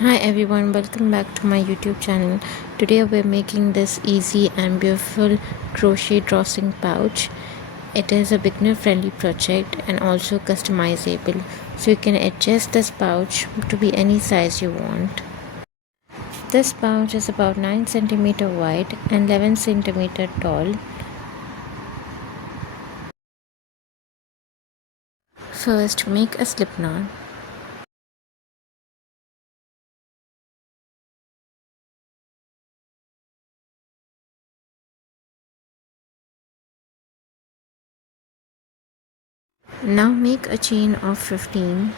Hi everyone, welcome back to my YouTube channel. Today we're making this easy and beautiful crochet drawstring pouch. It is a beginner friendly project and also customizable, so you can adjust this pouch to be any size you want. This pouch is about 9 cm wide and 11 cm tall. First, make a slip knot. Now make a chain of 15.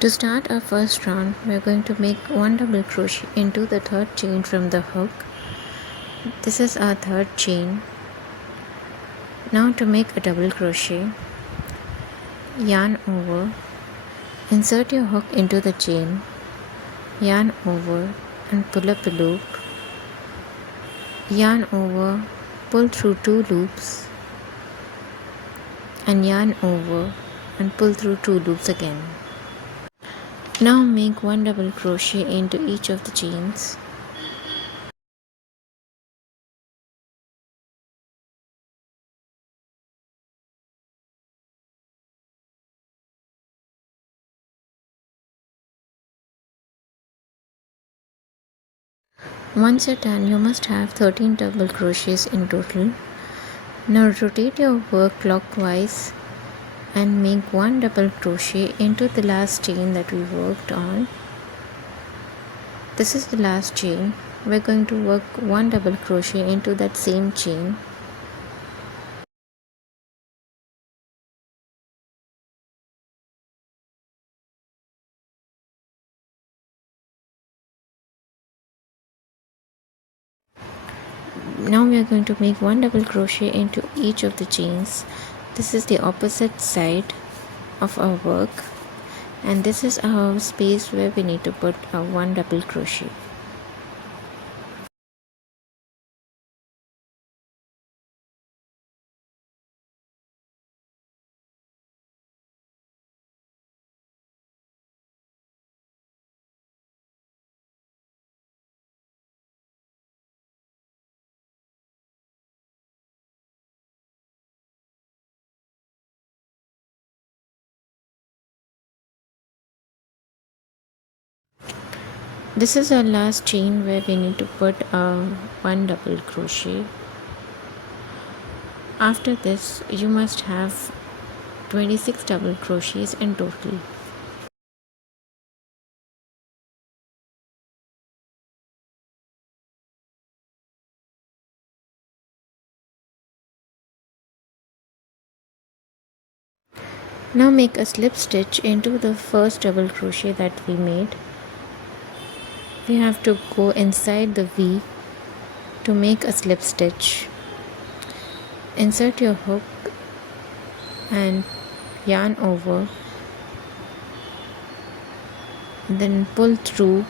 To start our first round, we are going to make one double crochet into the third chain from the hook. This is our third chain. Now to make a double crochet, yarn over, insert your hook into the chain, yarn over and pull up a loop, yarn over, pull through 2 loops and yarn over and pull through 2 loops again. Now make one double crochet into each of the chains. Once you're done, you must have 13 double crochets in total. Now rotate your work clockwise and make one double crochet into the last chain that we worked on. This is the last chain. We're going to work one double crochet into that same chain. Now we are going to make one double crochet into each of the chains. This is the opposite side of our work, and this is our space where we need to put our one double crochet. This is our last chain where we need to put one double crochet. After this, you must have 26 double crochets in total. Now make a slip stitch into the first double crochet that we made. We have to go inside the V to make a slip stitch. Insert your hook and yarn over, then pull through.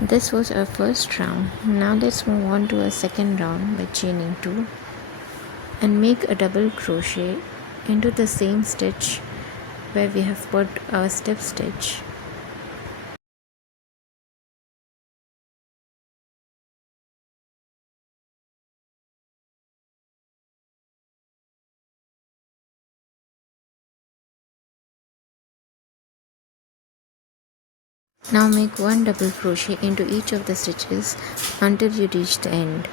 This was our first round. Now let's move on to our second round by chaining 2 and make a double crochet into the same stitch where we have put our slip stitch. Now make one double crochet into each of the stitches until you reach the end.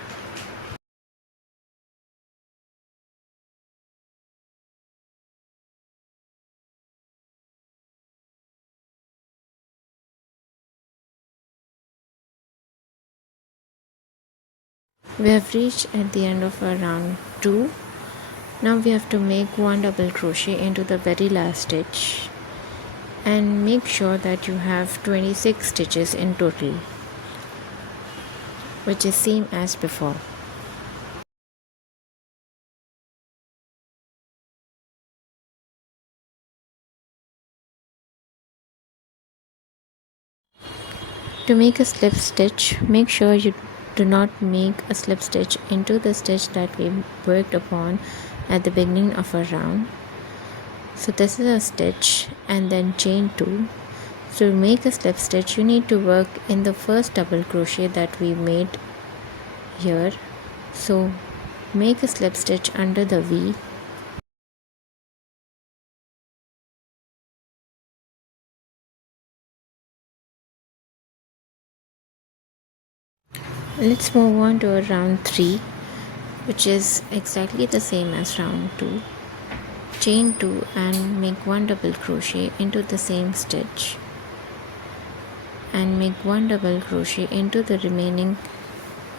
We have reached at the end of our round 2. Now we have to make one double crochet into the very last stitch and make sure that you have 26 stitches in total, which is same as before. To make a slip stitch, make sure you do not make a slip stitch into the stitch that we worked upon at the beginning of our round. So this is a stitch and then chain 2. So to make a slip stitch, you need to work in the first double crochet that we made here. So make a slip stitch under the V. Let's move on to round 3, which is exactly the same as round 2. Chain 2 and make 1 double crochet into the same stitch and make 1 double crochet into the remaining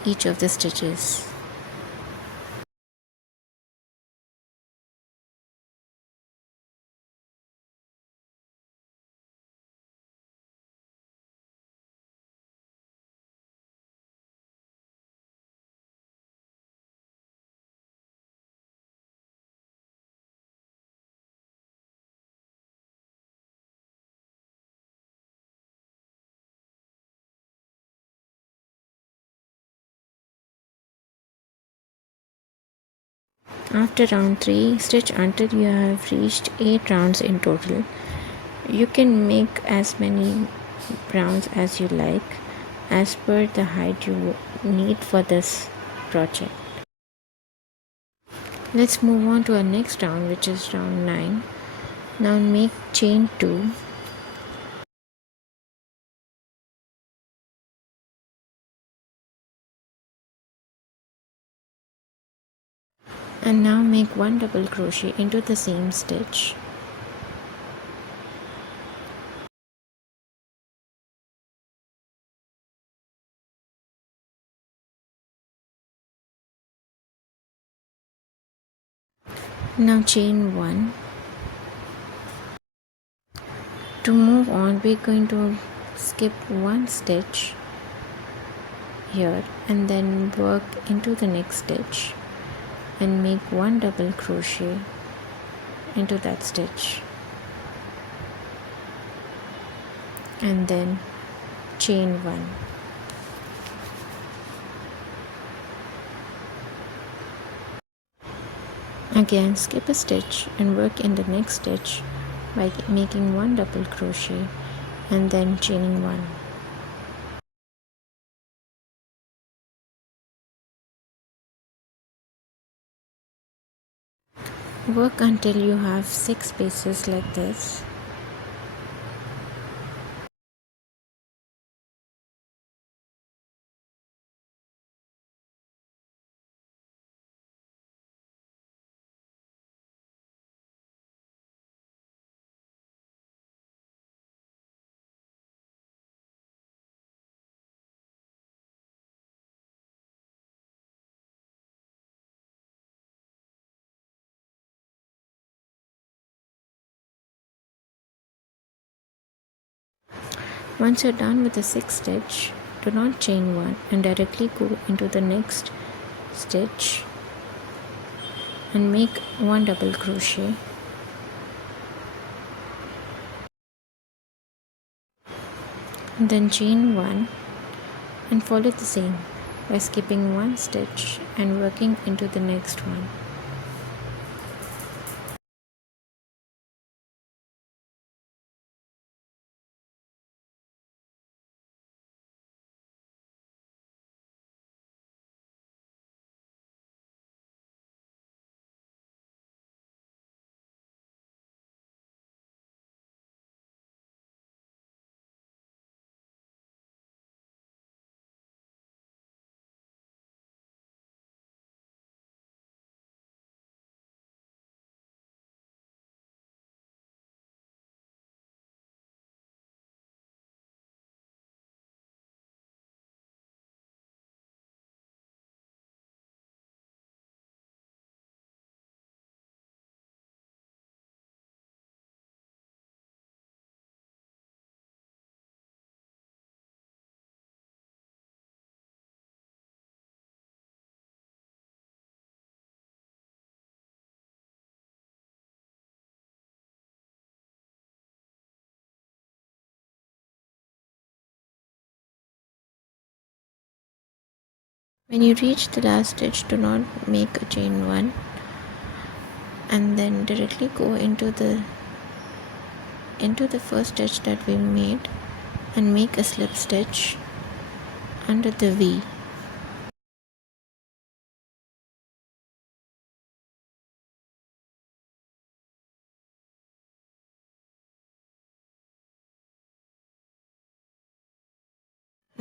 each of the stitches. After round 3, stitch until you have reached 8 rounds in total. You can make as many rounds as you like as per the height you need for this project. Let's move on to our next round, which is round 9. Now make chain 2 and now make 1 double crochet into the same stitch. Now chain 1. To move on, we're going to skip 1 stitch here and then work into the next stitch and make 1 double crochet into that stitch and then chain 1. Again, skip a stitch and work in the next stitch by making 1 double crochet and then chaining 1. Work until you have 6 spaces like this. Once you're done with the 6th stitch, do not chain 1 and directly go into the next stitch and make 1 double crochet and then chain 1 and follow the same by skipping 1 stitch and working into the next one. When you reach the last stitch, do not make a chain one and then directly go into the first stitch that we made and make a slip stitch under the V.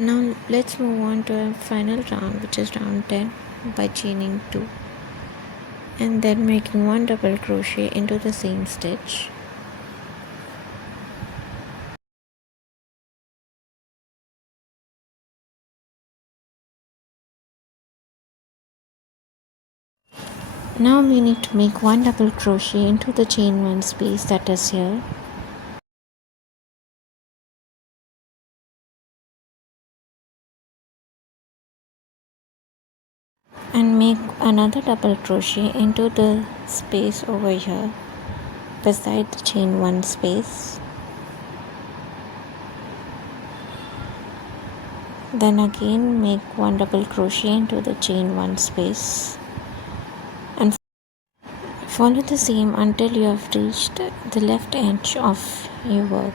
Now let's move on to our final round, which is round 10, by chaining 2 and then making 1 double crochet into the same stitch. Now we need to make 1 double crochet into the chain 1 space that is here. And make another double crochet into the space over here beside the chain 1 space. Then again make 1 double crochet into the chain 1 space and follow the same until you have reached the left edge of your work.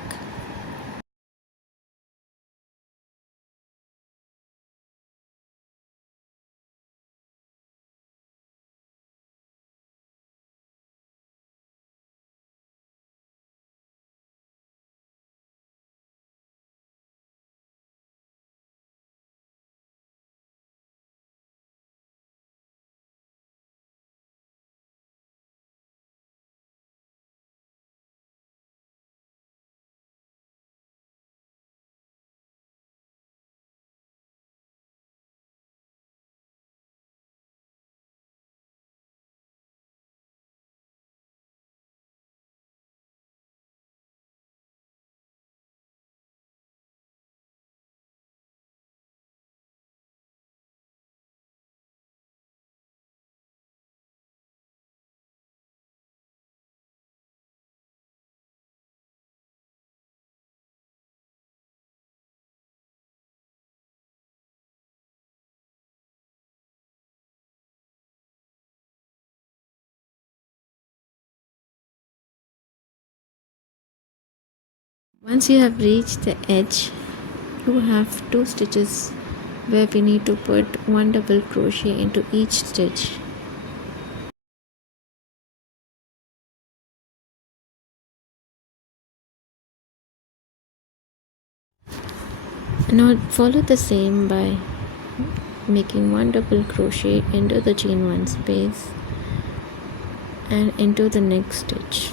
Once you have reached the edge, you have 2 stitches where we need to put 1 double crochet into each stitch. Now follow the same by making 1 double crochet into the chain 1 space and into the next stitch.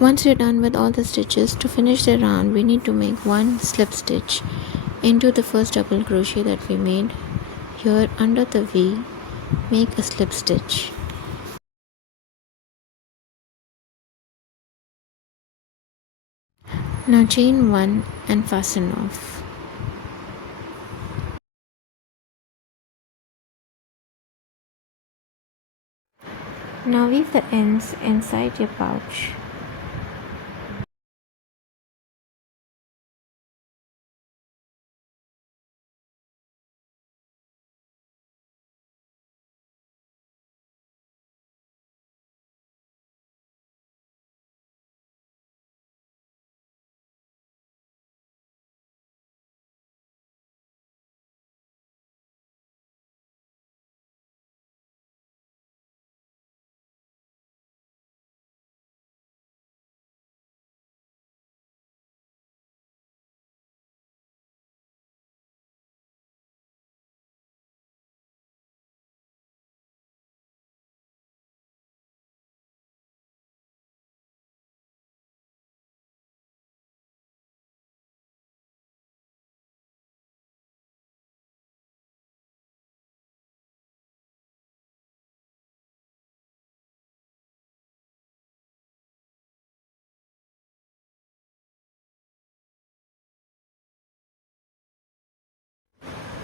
Once you're done with all the stitches, to finish the round we need to make 1 slip stitch into the first double crochet that we made. Here under the V, make a slip stitch. Now chain 1 and fasten off. Now weave the ends inside your pouch.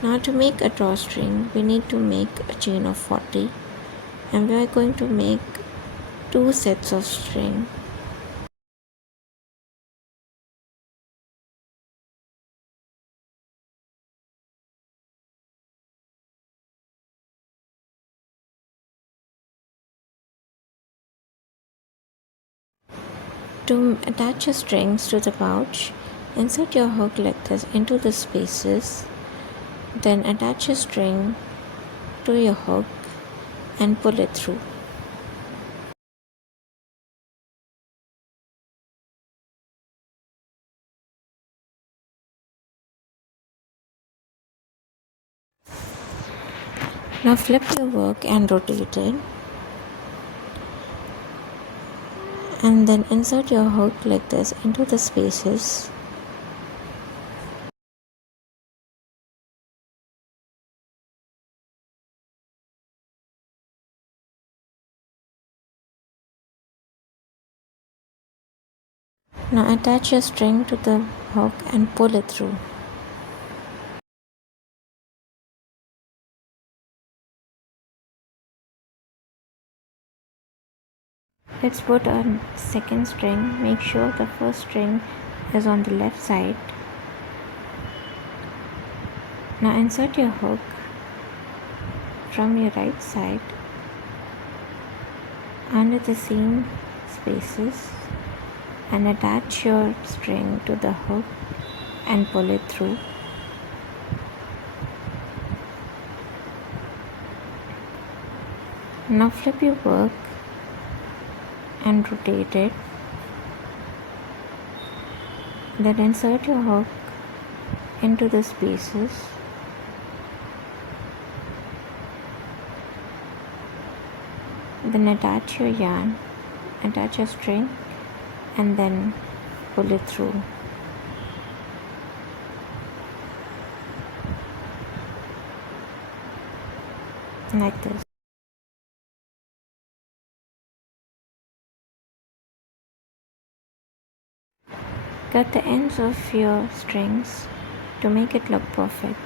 Now to make a drawstring, we need to make a chain of 40, and we are going to make 2 sets of string. To attach your strings to the pouch, insert your hook like this into the spaces, then attach your string to your hook and pull it through. Now flip your work and rotate it, and then insert your hook like this into the spaces. Now attach your string to the hook and pull it through. Let's put a second string. Make sure the first string is on the left side. Now insert your hook from your right side under the seam spaces and attach your string to the hook and pull it through. Now flip your work and rotate it. Then insert your hook into the spaces. Then attach your yarn, attach your string, and then pull it through. Like this. Cut the ends of your strings to make it look perfect.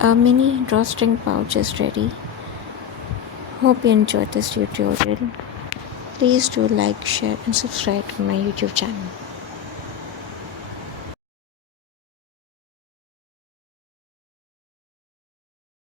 A mini drawstring pouch is ready. Hope you enjoyed this tutorial. Please do like, share and subscribe to my YouTube channel.